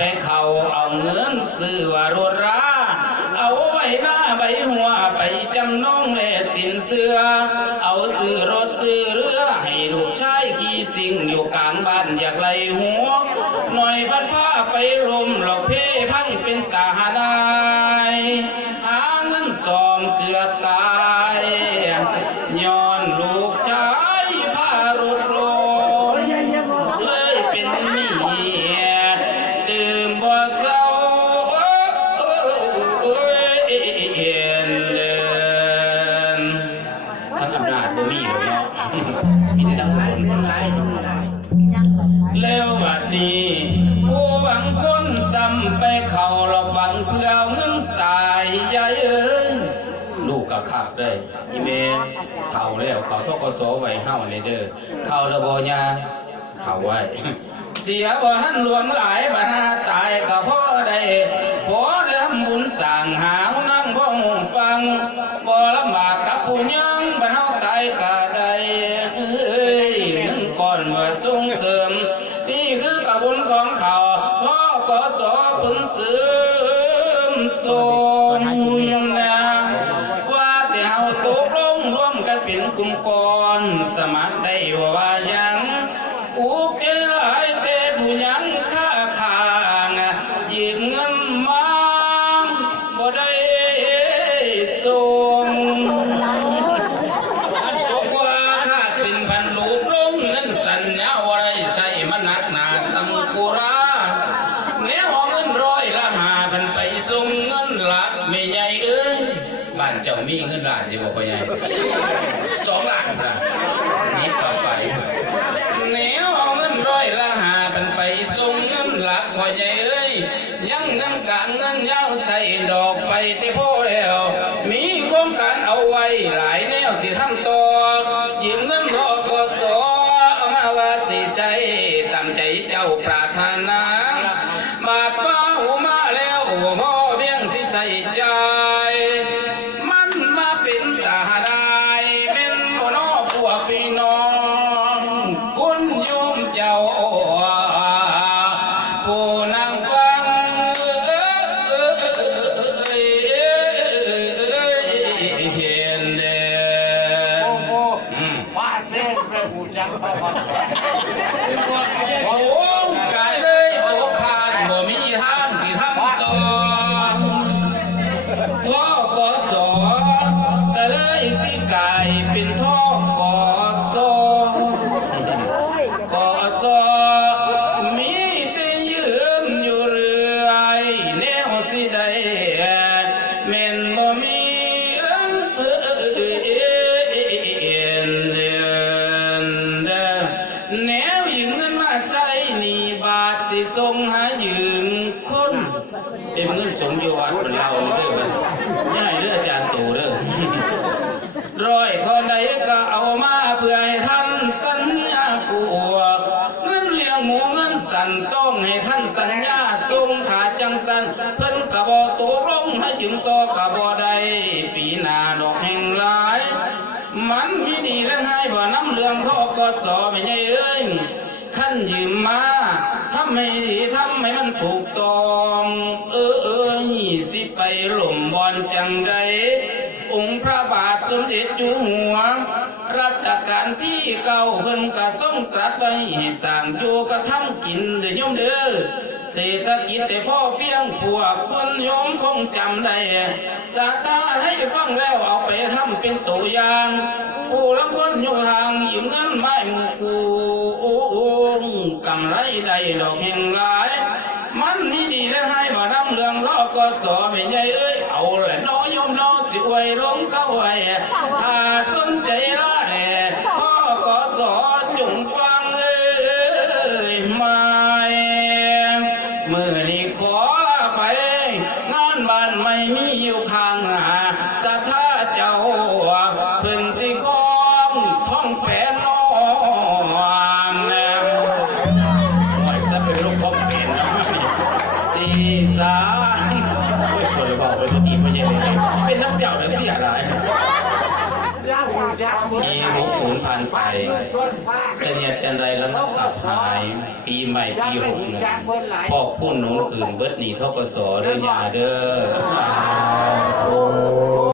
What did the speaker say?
ไปเขาเอาเงินซื้อว่ารถราเอาไว้หน้าใบหัวไปจำนองแลกสินเสือเอาซื้อรถซื้อเรือให้ลูกชายขี่สิ่งอยู่กลางบ้านอยากไล่หัวหน่อยพันผ้าไปรมหลอกเพ่พังเป็นตาได้หาเงินซอมเกือบตายย้อนลูกชายพารถโรเลยเป็นเมียตื่นบ่เศร้าเย็นเดินทั้งอำนาจบ่มีหรอกเนาะมีแต่ทั้งคนร้ายแล้วบัดนี้ผู้หวังคนซ้ำไปเขาหลอกหวังเพื่อเงินตายยายเอ้ยลูกก็ขาดได้อีเมลเข่าแล้วเขาทกศไว้เฮาในเด้อเข่าระบยาเข่าไว้เสียบ่หันหลวงหลายบรรณาตายก็พอได้พอเริ่มบุญสั่งหาวนั่งพ่อหูฟังบ่ลำบากกับผู้ยังบรรเทาตายก็ได้เงินก่อนมาส่งเสริมนี่คือกบุญของเขาพ่อกสคุณเสริมทรงนะว่าแต่เฮาตกลงร่วมกันเป็นกลุ่มก้อนสมัครได้ว่ายังอุกเจหลายเสผู้ยังค่าขางหยิบเงินมาบ่ได้ส่งบอกว่าค่าสินพันลูกลงเงินสัญญาว่าได้ใช้มันหนักหนาสังกุราเนี่ยเอาเงิน5,000ไปส่งเงินหลักไม่ใหญ่เอ้ยบ้านเจ้ามีเงินล้านจะบอกว่าใหญ่2 ล้านนะยิบต่อไปเนี่ยเอาเงิน5,000ไปส่งเงินหลักว่าใหญ่เอ้ยยังเงินกะเงินยาวใช้ดอกไปแต่พอแล้วมีโครงการเอาไว้หลายแนวสิทำต่อยืมเงินทกสเอามาว่าสิใจตามใจเจ้าปรารถนาบาดเป้ามาแล้วพ่อเพียงสิใส่ใจมันมาเป็นตาได้เป็นพ่อน้องพวกพี่น้องคุณโยมเจ้าผู้นั่งฟังเห็นเด่นว่าเล่นไปหูจังโอ้กายเลยโอ้ขาดบ่มีทางที่ทำต่อพ่อกสก็เลยสิกลายเป็นท่อกสกสมีแต่ยืมอยู่เรื่อยแนวสิได้แม่นบ่มีแนวยืมเงินมาใช้นี่บาทสิส่งหายืมคนเป็นเงินสมอยู่วัดเป็นเราเด้ออย่าให้เรื่องอาจารย์ตู่เด้อร้อยคนใดก็เอามาเพื่อให้ท่านสัญญากูเงินเลี้ยงหมูเงินสั่นต้องให้ท่านสัญญาส่งขาดจังสันเพิ่นกะบ่ตกลงให้ยืมต่อกะบ่ได้ปีหน้าดอกแห่งหลายมันมีดีและให้บ่น้ำเรื่องทกสไม่ใช่เอ้ยขั้นยืมมาทำให้ดีทำให้มันถูกต้องสิไปหล่มบอลจังใดองค์พระบาทสมเด็จอยู่หัวรัชกาลที่9เพิ่นกะทรงตรัสไว้ให้สร้างอยู่กระทำกินเด้อโยมเด้อเศรษฐกิจแต่พ่อเพียงพวกคนโยมคงจำได้ถ้าให้ฟังแล้วเอาไปทำเป็นตัวอย่างผู้ละคนอยู่ห่างยืมเงินไม่กูกำไรได้ดอกแห่งหลายมันมีดีและให้มาน้ำเรื่องทกสไม่ใหญ่เอ้ยเอาแหละน้อยโยมน้องสิไว้ลงเศร้าไว้ถ้าสนใจละแด่ทกสจงฟังไม่มือนี้ขอลาไปงานบ้านไม่มีอยู่ข้างหน้าสัทธาเจ้าเพิ่นสิของท้องแผ่นน้องเป็นลูกท้องแผ่นนะตีสามคนเลยบอกไปทุกทีเพราะยังไงเป็นน้ำเจ้าแล้วเสียหลาย ปี60ผ่านไปเสนียดจันใดแล้วมันกลับหายปีใหม่ปี61พอกพุ่นหนุนคืนเบิดหนีทกศเด้อยาเด้อ